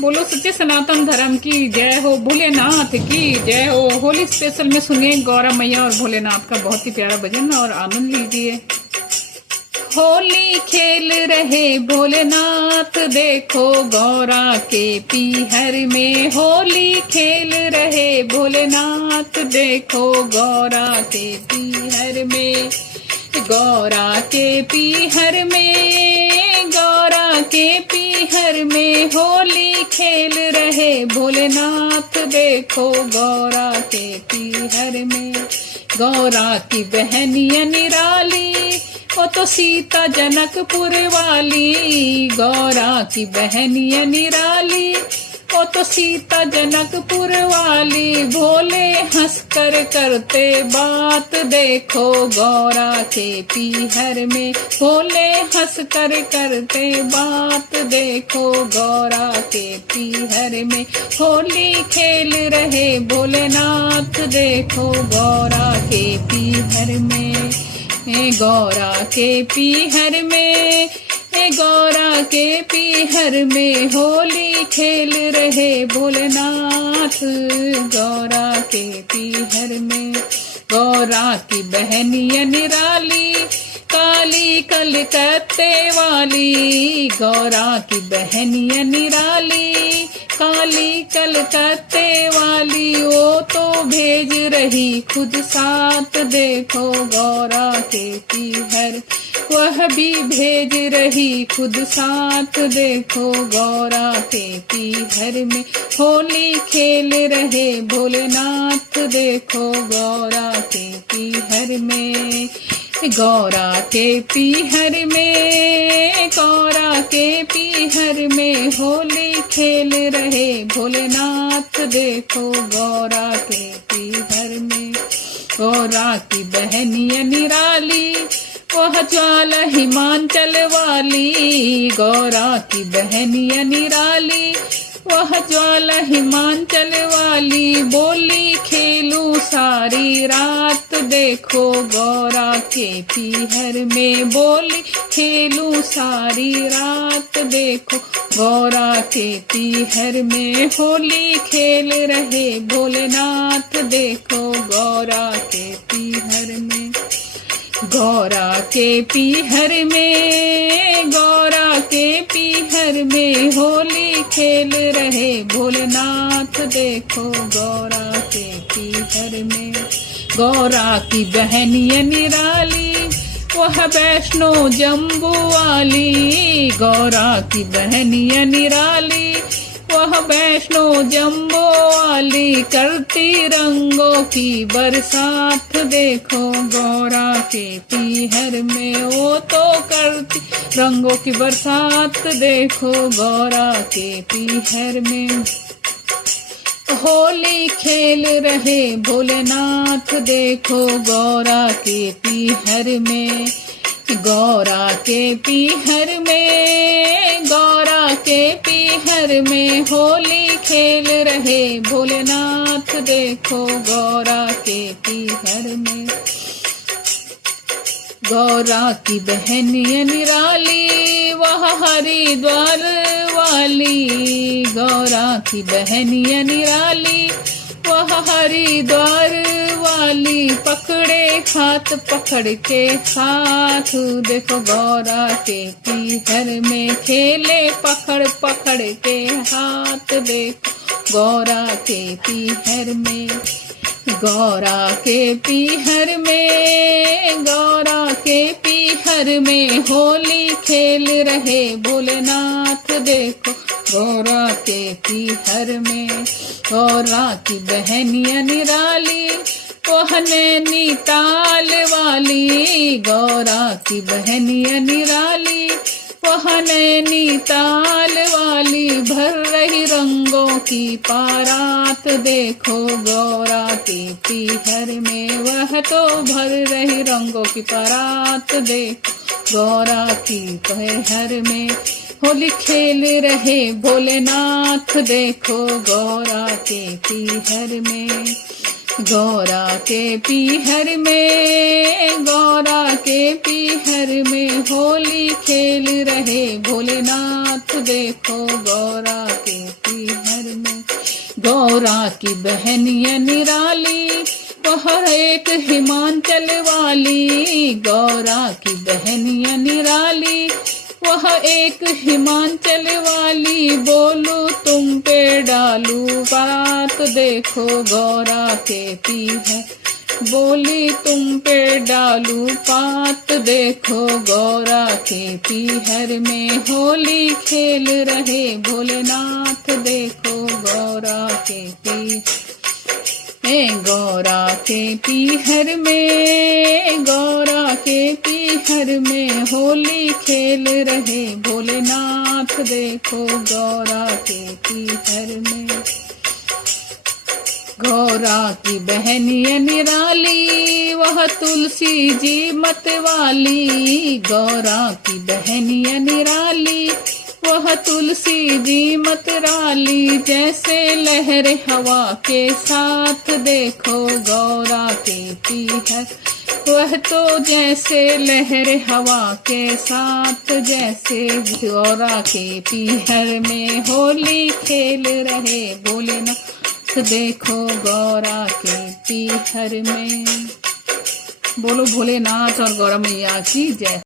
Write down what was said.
बोलो सच्चे सनातन धर्म की जय हो, भोलेनाथ की जय हो। होली स्पेशल में सुनिए गौरा मैया और भोलेनाथ का बहुत ही प्यारा भजन और आनंद लीजिए। होली खेल रहे भोलेनाथ, देखो गौरा के पीहर में। होली खेल रहे भोलेनाथ, देखो गौरा के पीहर में। गौरा के पीहर में, गौरा के पीहर में होली खेल रहे भोलेनाथ, देखो गौरा के पीहर में। गौरा की बहनिया निराली, वो तो सीता जनकपुर वाली। गौरा की बहनिया निराली, वो तो सीता जनकपुर वाली। भोले हंसकर करते बात, देखो गौरा के पीहर में। भोले हंसकर करते बात, देखो गौरा के पीहर में। होली खेल रहे भोलेनाथ, देखो गौरा के पीहर में। गौरा के पीहर में, गौरा के पीहर में होली खेल रहे भोलेनाथ। गौरा के पीहर में गौरा की बहनिया निराली, काली कलकत्ते वाली। गौरा की बहनिया निराली, काली कलकत्ते वाली। वो तो भेज रही खुद साथ, देखो गौरा के पीहर वह भी भेज रही खुद साथ, देखो गौरा के पीहर में। होली खेल रहे भोलेनाथ, देखो गौरा के पीहर में। गौरा के पीहर में, गौरा के पीहर में होली खेल रहे भोलेनाथ, देखो गौरा के पीहर में। गौरा की बहनिया निराली, वह ज्वाला हिमांचल वाली। गौरा की बहनिया निराली, वह ज्वाला हिमांचल वाली। बोली खेलूं सारी रात, देखो गौरा के पीहर में। बोली खेलूं सारी रात, देखो गौरा के पीहर में। होली खेल रहे भोलेनाथ, देखो गौरा के पीहर में। गौरा के पीहर में, गौरा के पीहर में होली खेल रहे भोलेनाथ, देखो गौरा के पीहर में। गौरा की बहनिया निराली, वह वैष्णो जम्बू वाली। गौरा की बहनिया निराली, वह वैष्णो जम्बो वाली। करती रंगों की बरसात, देखो गौरा के पीहर में। वो तो करती रंगों की बरसात, देखो गौरा के पीहर में। होली खेल रहे भोलेनाथ, देखो गौरा के पीहर में। गौरा के पीहर में, गौरा के पीहर में होली खेल रहे भोलेनाथ, देखो गौरा के पीहर में। गौरा की बहनिया निराली, वह हरिद्वार वाली। गौरा की बहनिया निराली, वह हरिद्वार वाली। पकड़े हाथ पकड़ के हाथ, देखो गौरा के पीहर में। खेले पकड़ पकड़ के हाथ, देखो गौरा के पीहर में। गौरा के पीहर में, गौरा के पीहर में होली खेल रहे भोलेनाथ, देखो गौरा के पीहर में। गौरा की बहनिया निराली, वह नैनीताल वाली। गौरा की बहनिया निराली, वह नैनीताल वाली। भर रही रंगों की पारात, देखो गौरा के पीहर में। वह तो भर रही रंगों की पारात, देखो गौरा की पीहर में। होली खेल रहे भोलेनाथ, देखो गौरा के पीहर में। गौरा के पीहर में, गौरा के पीहर में होली खेल रहे भोलेनाथ, देखो गौरा के गौरा की बहन ये निराली, वह एक हिमांचल वाली। गौरा की बहन ये निराली, वह एक हिमांचल वाली। बोलू तुम पे डालू बात, देखो गौरा के पीहर। बोली तुम पे डालू पात, देखो गौरा के पीहर में होली खेल रहे भोलेनाथ। देखो गौरा के पीहर, गौरा के पीहर में, गौरा के पीहर में होली खेल रहे भोलेनाथ। देखो गौरा के पीहर में। गौरा की बहन ये निराली, वह तुलसी जी मत वाली। गौरा की बहन ये निराली, वह तुलसी जी मत राली। जैसे लहर हवा के साथ, देखो गौरा के पीहर। वह तो जैसे लहर हवा के साथ, जैसे गौरा के पीहर में होली खेल रहे भोलेनाथ। देखो गौरा के पीहर में। बोलो भोलेनाथ और गौरा मैया की जय।